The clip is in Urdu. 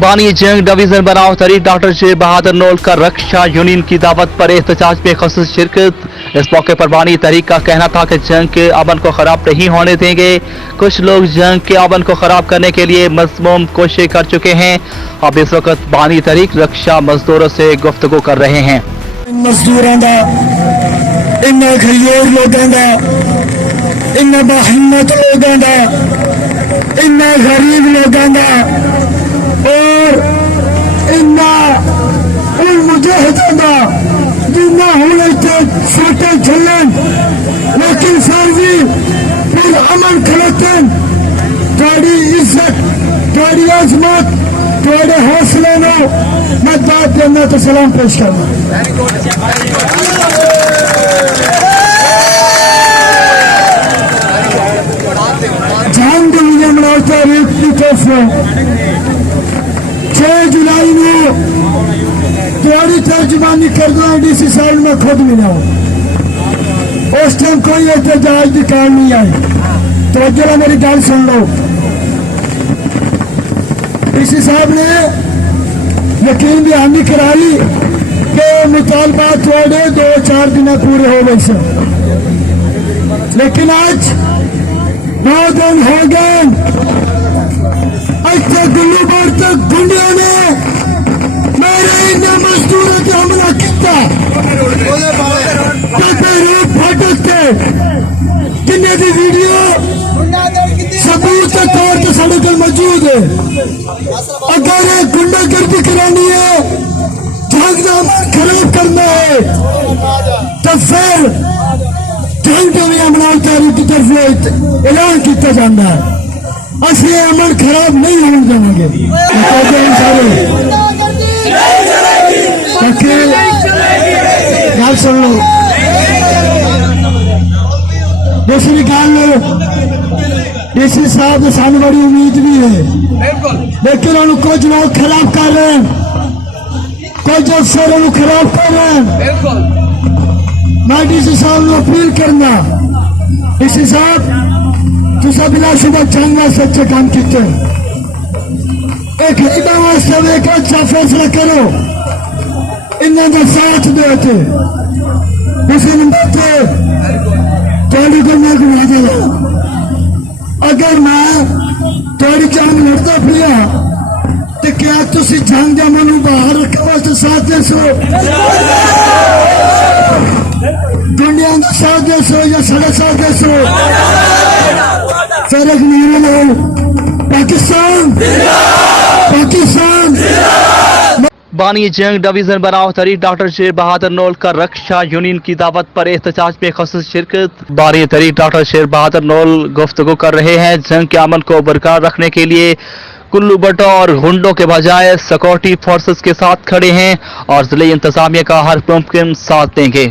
بانی جھنگ ڈویژن بناو تحریک ڈاکٹر شیر بہادر نول کا رکشہ یونین کی دعوت پر احتجاج میں خصوصی شرکت۔ اس موقع پر بانی تحریک کا کہنا تھا کہ جنگ کے امن کو خراب نہیں ہونے دیں گے۔ کچھ لوگ جنگ کے امن کو خراب کرنے کے لیے مذموم کوششیں کر چکے ہیں۔ اب اس وقت بانی تحریک رکشہ مزدوروں سے گفتگو کر رہے ہیں۔ مزدوراں دا ان غیور لوگاں دا ان باہمت لوگاں دا ان غریب لوگاں دا اور ان مجاہداں دا جنہ ہونے تے ساٹے چلن لیکن سارے پھر امن کھڑتن تھوڑی عزت تھوڑی عظمت تھوڑے حوصلے نو میں دعوت دینا تو سلام پیش کرنا۔ جھنگ بناو تحریک کی طرف 6 جولائی نو تھوڑی ترجمانی کردہ ڈی سی صاحب میں خود ملا ہوں۔ اس ٹائم کوئی احتجاج کی کار نہیں آئی۔ تو ذرا میری گل سن لو۔ ڈی سی صاحب نے یقین دہانی کرائی کہ مطالبات تھوڑے 2-4 دن پورے ہو گئے سن، لیکن آج 9 دن ہو گئے۔ ایسے گلو بار تک گنڈیوں نے میرے ان مزدوروں کے حملہ کیا۔ روپ پھاٹک کے کنے دی ویڈیو ثبوت کے طور پر سڑے کل موجود ہے۔ اگر گنڈا گردی کرانی ہے، جھنگ کا امن خراب کرنا ہے، تو پھر جھنگ کے بھی بناو تحریک کی طرف اعلان کیا جانا ہے۔ اسی امن خراب نہیں ہونے جائیں گے۔ گل سن لو، دوسری گل ڈی سی صاحب سان بڑی امید بھی ہے، لیکن انہوں کچھ لوگ خراب کر رہے ہیں، کچھ افسر انہوں خراب کر رہے ہیں۔ میں ڈی سی صاحب نے اپیل کرنا، ڈی سی صاحب تسا بلا شبہ جنگ واسطے اچھے کام کیتے، ایک غریباں واسطے ایک اچھا فیصلہ کرو، انہاں دا ساتھ دے تے دوسرے نمبر تے تھوڑی کو میں گھما دے۔ اگر میں تھوڑی جنگ لڑتا پھریا تو کیا تسی جنگ دا منو باہر رکھنے واسطے ساتھ دے سو، گنڈیاں دا ساتھ دے سو یا سڑے ساتھ دے سو؟ فرق نہیں رہا۔ پاکستان پاکستان۔ بانی جھنگ ڈویژن بناو تحریک ڈاکٹر شیر بہادر نول کا رکشہ یونین کی دعوت پر احتجاج میں خصوصی شرکت۔ بانی تحریک ڈاکٹر شیر بہادر نول گفتگو کر رہے ہیں۔ جنگ کے امن کو برقرار رکھنے کے لیے کلو بٹوں اور گھنڈوں کے بجائے سکورٹی فورسز کے ساتھ کھڑے ہیں اور ضلعی انتظامیہ کا ہر ممکن ساتھ دیں گے۔